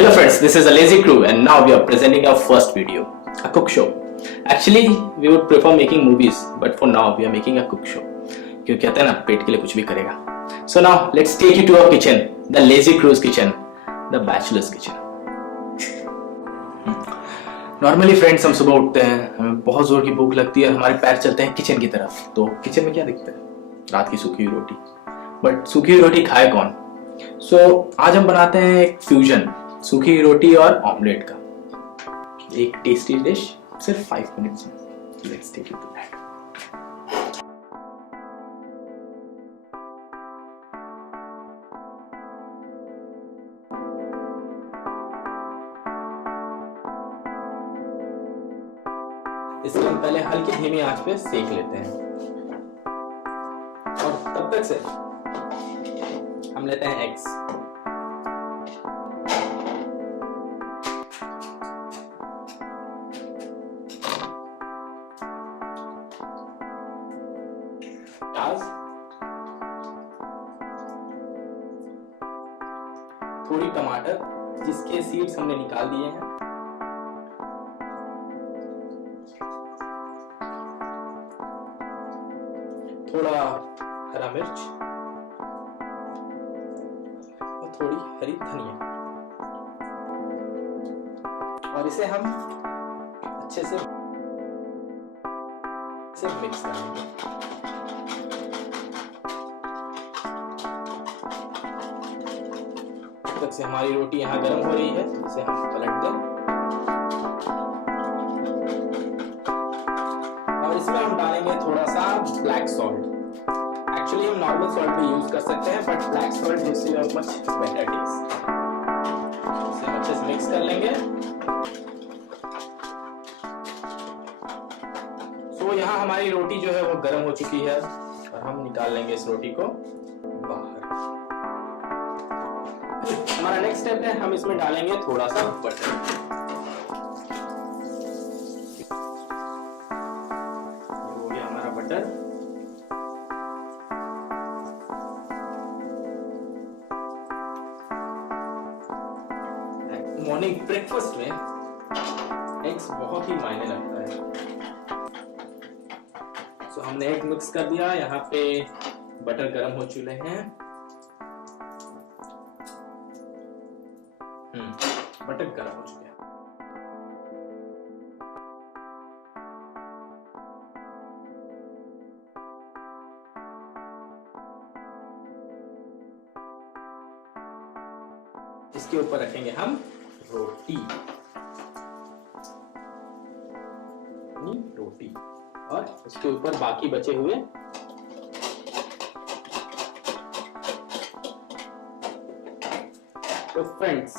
Hello friends, this is a lazy crew and now we are presenting our first video, a cook show. Actually, we would prefer making movies, but for now we are making a cook show. क्योंकि कहते हैं ना पेट के लिए कुछ भी करेगा. So now let's take you to our kitchen, the lazy crew's kitchen, the bachelors kitchen. Normally friends हम सुबह उठते हैं, हमें बहुत जोर की भूख लगती है, हमारे पैर चलते हैं किचन की तरफ. तो किचन में क्या दिखता है? रात की सूखी हुई रोटी. बट सूखी हुई रोटी खाए कौन? आज हम बनाते हैं एक फ्यूजन, सूखी हुई रोटी और ऑमलेट का एक टेस्टी डिश सिर्फ 5 मिनट्स में. Let's take it to that. इसको हम पहले हल्की धीमी आंच पे सेक लेते हैं और तब तक से हम लेते हैं एग्स. प्याज, थोड़ी टमाटर जिसके सीड्स हमने निकाल दिए हैं, थोड़ा हरा मिर्च और थोड़ी हरी धनिया, और इसे हम अच्छे से मिक्स करेंगे. तब से हमारी रोटी यहाँ गर्म हो रही है, इसे हम पलट दें और इसमें हम डालेंगे थोड़ा सा ब्लैक सॉल्ट. एक्चुअली हम नॉर्मल सॉल्ट भी यूज कर सकते हैं, but black salt gives you a much better taste. इसे हम अच्छे से मिक्स कर लेंगे. तो यहाँ हमारी रोटी जो है वो गर्म हो चुकी है और हम निकाल लेंगे इस रोटी को बाहर. हमारा नेक्स्ट स्टेप है, हम इसमें डालेंगे थोड़ा सा बटर. हो गया हमारा बटर. मॉर्निंग ब्रेकफास्ट में एग्स बहुत ही मायने लगता है. तो हमने एग मिक्स कर दिया. यहाँ पे बटर गर्म हो चुके हैं. बटर गर्म हो चुके हैं. इसके ऊपर रखेंगे हम रोटी और उसके ऊपर बाकी बचे हुए तो फ्रेंड्स